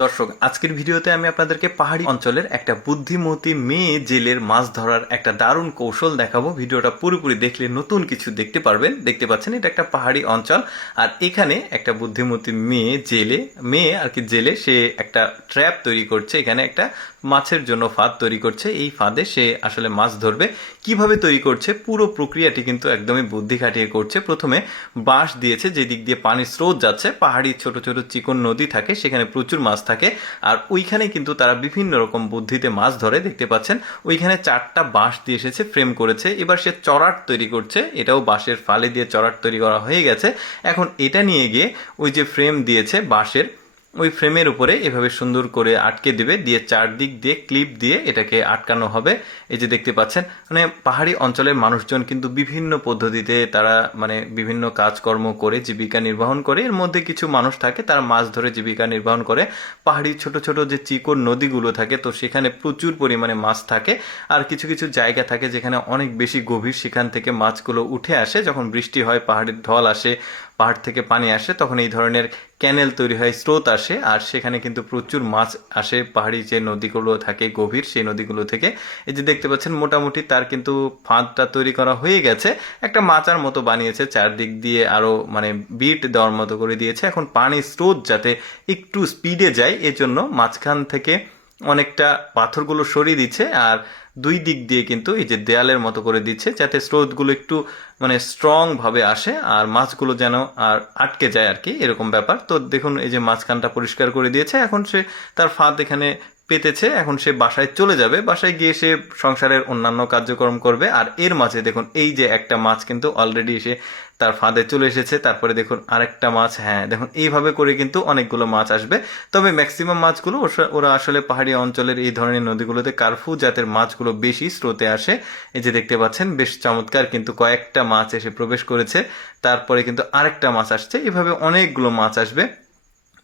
দর্শক, আজকের ভিডিওতে আমি আপনাদেরকে পাহাড়ি অঞ্চলের একটা বুদ্ধিমতী মেয়ে জেলের মাছ ধরার একটা দারুণ কৌশল দেখাবো। ভিডিওটা পুরোপুরি দেখলে নতুন কিছু দেখতে পারবেন। দেখতে পাচ্ছেন এটা একটা পাহাড়ি অঞ্চল, আর এখানে একটা বুদ্ধিমতী মেয়ে আর কি জেলে সে একটা ট্র্যাপ তৈরি করছে। এখানে একটা মাছের জন্য ফাঁদ তৈরি করছে। এই ফাঁদে সে আসলে মাছ ধরবে। কিভাবে তৈরি করছে পুরো প্রক্রিয়াটি কিন্তু একদমই বুদ্ধি খাটিয়ে করছে। প্রথমে বাঁশ দিয়েছে, যে দিক দিয়ে পানির স্রোত যাচ্ছে, পাহাড়ি ছোট ছোট চিকন নদী থাকে, সেখানে প্রচুর মাছ থাকে, আর ওইখানে কিন্তু তারা বিভিন্ন রকম বুদ্ধিতে মাছ ধরে। দেখতে পাচ্ছেন ওইখানে 4টা বাঁশ দিয়ে এসেছে, ফ্রেম করেছে। এবার সে চড়াট তৈরি করছে, এটাও বাঁশের ফালে দিয়ে চড়াট তৈরি করা হয়ে গেছে। এখন এটা নিয়ে গিয়ে ওই যে ফ্রেম দিয়েছে বাঁশের, ওই ফ্রেমের উপরে এভাবে সুন্দর করে আটকে দিবে, দিয়ে চারদিক দিয়ে ক্লিপ দিয়ে এটাকে আটকানো হবে। এই যে দেখতে পাচ্ছেন, মানে পাহাড়ি অঞ্চলের মানুষজন কিন্তু বিভিন্ন পদ্ধতিতে তারা বিভিন্ন কাজকর্ম করে জীবিকা নির্বাহন করে। এর মধ্যে কিছু মানুষ থাকে তারা মাছ ধরে জীবিকা নির্বাহন করে। পাহাড়ি ছোট ছোট যে চিকন নদীগুলো থাকে, তো সেখানে প্রচুর পরিমাণে মাছ থাকে। আর কিছু কিছু জায়গা থাকে যেখানে অনেক বেশি গভীর, সেখান থেকে মাছগুলো উঠে আসে। যখন বৃষ্টি হয়, পাহাড়ের ঢল আসে, পাহাড় থেকে পানি আসে, তখন এই ধরনের ক্যানেল তৈরি হয়, স্রোত আসে, আর সেখানে কিন্তু প্রচুর মাছ আসে। পাহাড়ি যে নদীগুলো থাকে গভীর, সেই নদীগুলো থেকে। এই যে দেখতে পাচ্ছেন মোটামুটি তার কিন্তু ফাঁদটা তৈরি করা হয়ে গেছে। একটা মাচার মতো বানিয়েছে, চারদিক দিয়ে আরো বিট দেওয়ার মতো করে দিয়েছে। এখন পানির স্রোত যাতে একটু স্পিডে যায়, এজন্য মাঝখান থেকে অনেকটা পাথরগুলো সরিয়ে দিচ্ছে, আর দুই দিক দিয়ে কিন্তু এই যে দেয়ালের মতো করে দিচ্ছে, যাতে স্রোতগুলো একটু স্ট্রং ভাবে আসে আর মাছগুলো যেন আর আটকে যায় আর কি, এরকম ব্যাপার। তো দেখুন এই যে মাঝখানটা পরিষ্কার করে দিয়েছে। এখন সে তার ফাঁদ এখানে পেতেছে। এখন সে বাসায় চলে যাবে, বাসায় গিয়ে সে সংসারের অন্যান্য কার্যক্রম করবে। আর এর মাঝে দেখুন এই যে একটা মাছ কিন্তু অলরেডি এসে তার ফাঁদে চলে এসেছে। তারপরে দেখুন আরেকটা মাছ, হ্যাঁ দেখুন এইভাবে করে কিন্তু অনেকগুলো মাছ আসবে। তবে ম্যাক্সিমাম মাছগুলো ওরা আসলে পাহাড়ি অঞ্চলের এই ধরনের নদীগুলোতে কার্ফু জাতের মাছগুলো বেশি স্রোতে আসে। এই যে দেখতে পাচ্ছেন বেশ চমৎকার কিন্তু কয়েকটা মাছ এসে প্রবেশ করেছে, তারপরে কিন্তু আরেকটা মাছ আসছে, এভাবে অনেকগুলো মাছ আসবে।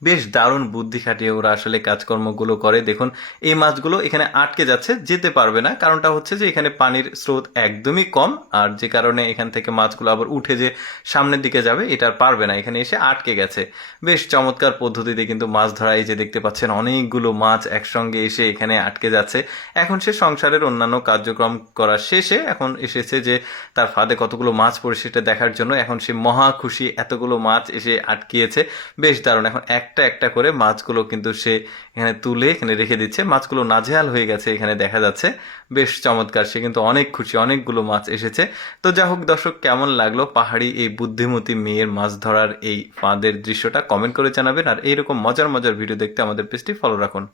বেশ দারুণ বুদ্ধি খাটিয়ে ওরা আসলে কাজকর্মগুলো করে। দেখুন এই মাছগুলো এখানে আটকে যাচ্ছে, যেতে পারবে না। কারণটা হচ্ছে যে এখানে পানির স্রোত একদমই কম, আর যে কারণে এখান থেকে মাছগুলো আবার উঠে যে সামনের দিকে যাবে এটা আর পারবে না, এখানে এসে আটকে গেছে। বেশ চমৎকার পদ্ধতিতে কিন্তু মাছ ধরা। এই যে দেখতে পাচ্ছেন অনেকগুলো মাছ একসঙ্গে এসে এখানে আটকে যাচ্ছে। এখন সে সংসারের অন্যান্য কার্যক্রম করা শেষে এখন এসেছে যে তার ফাঁদে কতগুলো মাছ পড়ে সেটা দেখার জন্য। এখন সে মহা খুশি, এতগুলো মাছ এসে আটকিয়েছে। বেশ দারুণ। এখন একটা একটা করে মাছগুলো কিন্তু সে এখানে তুলে এখানে রেখে দিচ্ছে। মাছগুলো নাজেহাল হয়ে গেছে এখানে দেখা যাচ্ছে। বেশ চমৎকার, সে কিন্তু অনেক খুশি, অনেকগুলো মাছ এসেছে। তো যা হোক দর্শক, কেমন লাগলো পাহাড়ি এই বুদ্ধিমতী মেয়ের মাছ ধরার এই ফাঁদের দৃশ্যটা কমেন্ট করে জানাবেন। আর এইরকম মজার মজার ভিডিও দেখতে আমাদের পেজটি ফলো রাখুন।